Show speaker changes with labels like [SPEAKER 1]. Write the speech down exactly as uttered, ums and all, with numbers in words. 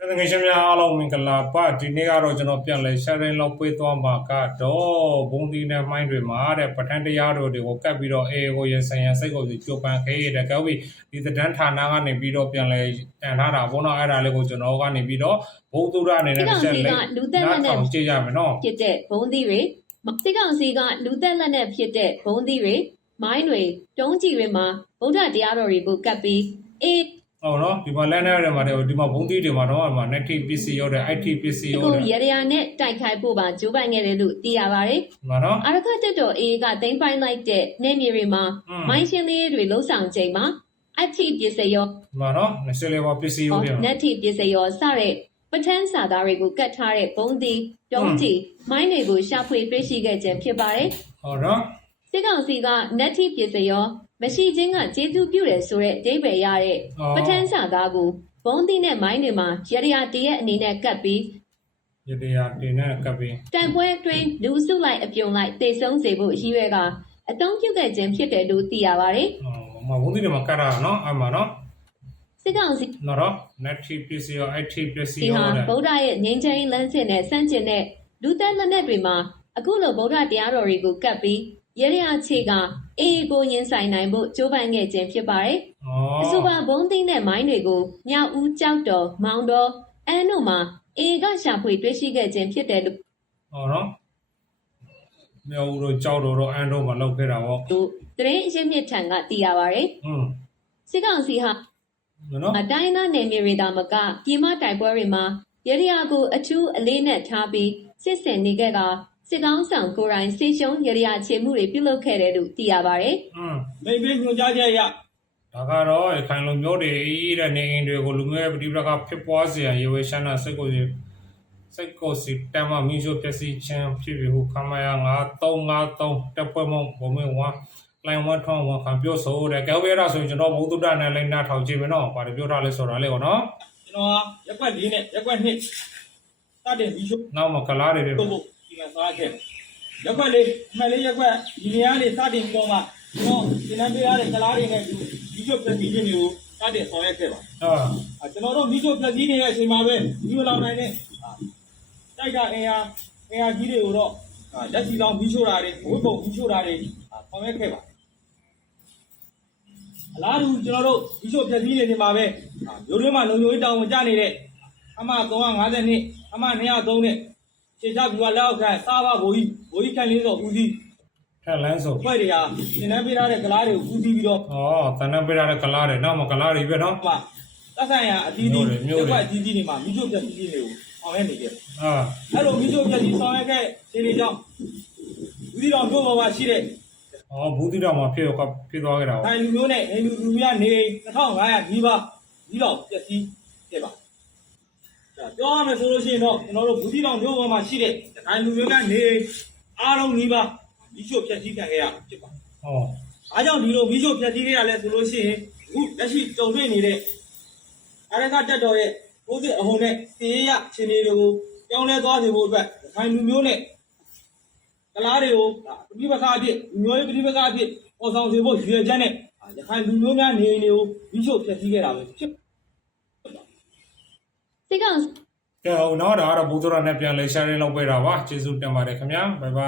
[SPEAKER 1] ငယ်ချင်းများအားလုံးမင်္ဂလာပါဒီနေ့ကတော့ကျွန်တော်ပြန်လဲရှာရင်လောက်ပေးသွားမှာကတော့ဘုံဒီနဲ့မိုင်းတွေမှာတဲ့ပဋ္ဌာန်းတရားတော်တွေကိုကတ်ပြီးတော့အေကိုရင်ဆိုင်ရစိတ်ကိုစီကြိုးပမ်းခဲ့တဲ့ကောက်ပြီးဒီသဏ္ဍန်ဌာနကနေပြီးတော့ပြန်လဲတန်ထားတာဘုံတော့အဲ့ဒါလေးကိုကျွန်တော်ကနေပြီးတော့ဘုံသူရအနေနဲ့တစ်ချက်လေးနားထောင်ကြည့်ရမယ်နော်
[SPEAKER 2] ဖြစ်တဲ့ဘုံသီးတွေစစ်ကောင်စီကလူသက်လက်နဲ့ဖြစ်တဲ့ဘုံသီးတွေမိုင်းတွေတုံးကြီးတွေမှာဗုဒ္ဓတရားတော်တွေကိုကတ်ပြီးအေး
[SPEAKER 1] ဟုတ်နော်ဒီမှာလမ်းထဲတွေမှာဒီမှာဘုံသီးတွေမှာတော့ဒီမှာ net pc ရောက်တဲ့ it pc ရောက်တဲ့
[SPEAKER 2] ကိုရရနဲ့တိုက်ခိုက်ဖို့ပါကြိုးပမ်းခဲ့တယ်လို့သိရပါတယ်
[SPEAKER 1] မှန်နော်
[SPEAKER 2] အရခတ်တက်တော်အေးကသိမ်းပိုင်းလိုက်တဲ့နေမြေတွေမှာမိုင်းရှင်းလေးတွေလှုပ်ဆောင်ချိန်မှာအထိပစ္စယော
[SPEAKER 1] မှန်နော်နေစလေပါပစ္စယောတွေ
[SPEAKER 2] နက်ထိပစ္စယောစတဲ့ပဋ္ဌာန်းစာသားတွေကိုကတ်ထားတဲ့ဘုံသီးတုံးကြီးမိုင်းတွေကိုရှာဖွေတွေ့ရှိခဲ့ခြင်းဖြစ်ပါတယ်
[SPEAKER 1] ဟုတ်နော်
[SPEAKER 2] စစ်ကောင်စီကနက်ထိပစ္စယောမရှိခြင်းကကျေးဇူးပြုတယ်ဆိုတဲ့အဓိပ္ပာယ်ရတဲ့ပဋ္ဌာန်းစာသားကိုဘုံသီးနဲ့မိုင်းတွေမှာရရတရက်အနေနဲ့ကတ်ပြီး
[SPEAKER 1] ရရတင်နဲ့ကတ်ပြီး
[SPEAKER 2] တန်ပွဲအတွင်းလူစုလိုက်အပြုံလိုက်တေဆုံးစေဖို့ရည်ရွယ်ကအတုံးပြုတ်ခဲ့ခြင်းဖြစ်တယ်လို့သိရပါတယ်
[SPEAKER 1] ။ဟောဘုံသီးတွေမှာကတ်တာနော်အမှန်နော်
[SPEAKER 2] စစ်ကောင်စီ
[SPEAKER 1] နော်နက်ထိပစ္စယော it ပစ္စယော
[SPEAKER 2] တဲ့ဗုဒ္ဓရဲ့ငြိမ်းချမ်းရေးလမ်းစဉ်နဲ့ဆန့်ကျင်တဲ့လူသက်လက်နက်တွေမှာအခုလိုဗုဒ္ဓတရားတော်တွေကိုကတ်ပြီးရရချေကအေးကိုရင်ဆိုင်နိုင်ဖို့ကြိုးပမ်းခဲ့ခြင်းဖြစ်ပါတယ်။အဆိုပါဘုံသီးနဲ့မိုင်းတွေကိုမြောက်ဦးကြောက်တော်မောင်တော်အန်းတို့မှာအေးကရှာဖွေတွေ့ရှိခဲ့ခြင်းဖြစ်တယ်လို့
[SPEAKER 1] ဟောနော်မြောက်ဦးတို့ကြောက်တော်တို့အန်းတို့မှာလောက်ခဲ့တာပေါ့
[SPEAKER 2] သူတရင်အရင်မြစ်ထံကသိရပါတယ်
[SPEAKER 1] ။อืม
[SPEAKER 2] စစ်ကောင်စီဟာနော်အတိုင်းသားနယ်မြေတွေဒါမကပြည်မတိုက်ပွဲတွေမှာရရကိုအထူးအလေးနဲ့ထားပြီးစစ်ဆင်နေခဲ့ကစစ်ကောင်းဆောင်ကိုရိုင်းစေရှုံးရရချေမှုတွေပြုလုပ်ခဲ့တယ်လို့သိရပါတယ်
[SPEAKER 1] ။อืม
[SPEAKER 3] မိဘညွှန်ကြားချက်ရ
[SPEAKER 1] ဒါကတော့ရခိုင်လူမျိုးတွေတဲ့နေအိမ်တွေကိုလူမျိုးရဲ့ပဋိပက္ခဖြစ်ပွားစေရန်ရေဝေရှမ်းနာစိတ်ကိုစိတ်ကိုစီတမမီချိုပစ္စည်းချင်းဖြစ်ပြီးဟုခမရငါသုံးငါသုံးတက်ပွဲမုံဘုံမဝါလိုင်းဝတ်ထောင်းဝခံပြောဆိုတဲ့ကောက်ရတာဆိုရင်ကျွန်တော်ဘုသူတနဲ့လည်းနားထောင်ကြည့်မယ်နော်။ဘာပြောတာလဲဆိုတာလေကောနော်
[SPEAKER 3] ။ကျွန်တော်ရက်ွက်လေးနဲ့ရက်ွက်နှစ်စတဲ့ဗီဒီယို
[SPEAKER 1] နောက်မှာကလားတွေ
[SPEAKER 3] ပို့ဖို့ဒီမှာစားခဲ့ရက်ွက်လေးအမှန်လေးရက်ွက်ဒီနေရာလေးစတင်ပြီးတော့မှကျွန်တော်ဒီနန်းပေးရတဲ့ကလားတွေနဲ့ဗီဒီယိုပြည့်စည်ခြင်းတွေကိုစတင်ဆောင်ရွက်ခဲ့ပါ
[SPEAKER 1] ဟာ
[SPEAKER 3] ကျွန်တော်တို့ဗီဒီယိုပြည့်စည်နေတဲ့အချိန်မှာပဲဗီဒီယိုလောင်နိုင်တဲ့တိုက်ကအင်အားအင်အားကြီးတွေကိုတော့လက်စီလောင်ဗီရှို့တာတွေဝိပုံဗီရှို့တာတွေဆောင်ရွက်ခဲ့ပါအလားတူကျွန်တော်တို့ဗီရှို့ပြည့်စည်နေနေမှာပဲမျိုးရင်းမှာလုံခြုံရေးတောင်းဝန်ကြနေတဲ့အမှသုံး၅၀နှစ်အမှ၂၀၃နဲ့ခြေချပြူလက်အောက်ခံစားပါဘိုးကြီးဘိုးကြီးခန့်လေးစောဦးစီး
[SPEAKER 1] ထက်လန်းစော
[SPEAKER 3] ဖွဲ့တွေကသင်တန်းပေးထားတဲ့ကလားတွေကိုဦးစီးပြီးတော့
[SPEAKER 1] ဩသင်တန်းပေးထားတဲ့ကလားတွေနောက်မှာကလားတွေပဲနော်
[SPEAKER 3] မှသက်ဆိုင်ရာအသီးသီးမျိုးတွေအသီးသီးတွေမှာမိချိုပြည့်စည်တွေကိုအောင်ရနေကြ
[SPEAKER 1] ဟာ
[SPEAKER 3] အဲ့လိုမိချိုပြည့်စည်ဆောင်ရခဲ့ခြေတွေကြောင့်ဦးစီးတော်မျိုးပေါ်မှာရှိတဲ့
[SPEAKER 1] ဩဘူးတိတော်မှာဖြစ်ရောဖြစ်သွားခဲ့တာ
[SPEAKER 3] ။အဲလူမျိုးနဲ့ဟိန္ဒူလူမျိုးနေ၂၅၀၀နီးပါးဒီတော့ပျက်စီးခဲ့ပါ။ပြောရမယ်ဆိုလို့ရှိရင်တော့ကျွန်တော်တို့ဘူးတိတော်မျိုးပေါ်မှာရှိတဲ့အဲလူမျိုးကနေအားလုံးနီးပါးမိချိုပျက်စီးခံခဲ့ရဖြစ်ပါ
[SPEAKER 1] ။ဟော
[SPEAKER 3] ။အားကြောင့်ဒီလိုမိချိုပျက်စီးခဲ့ရလဲဆိုလို့ရှိရင်အခုလက်ရှိကြုံတွေ့နေတဲ့အရခတက်တော်ရဲ့ဘုသစ်အဟုန်နဲ့စီရရခြေနေတွေကိုပြောင်းလဲသွားစေဖို့အတွက်အဲလူမျိုးနဲ့ကလားတွေကိုပြိပခါအဖြစ်လူမျိုးရေးပြိပခါအဖြစ်ပေါ်ဆောင်စေဖို့ရည်ရွယ်ချက်နဲ့ရခိုင်လူမျိုးများနေနေကိုပြီးချုပ်ဖျက်ဆီးခဲ့တာပဲဖြစ်
[SPEAKER 2] စစ်ကောင်
[SPEAKER 1] ကဲဟိုတော့ဒါကတော့ဘုသူရနဲ့ပြန်လဲရှာရင်းလောက်ပေးတာပါကျေးဇူးတင်ပါတယ်ခင်ဗျာဘိုင်ဘိုင်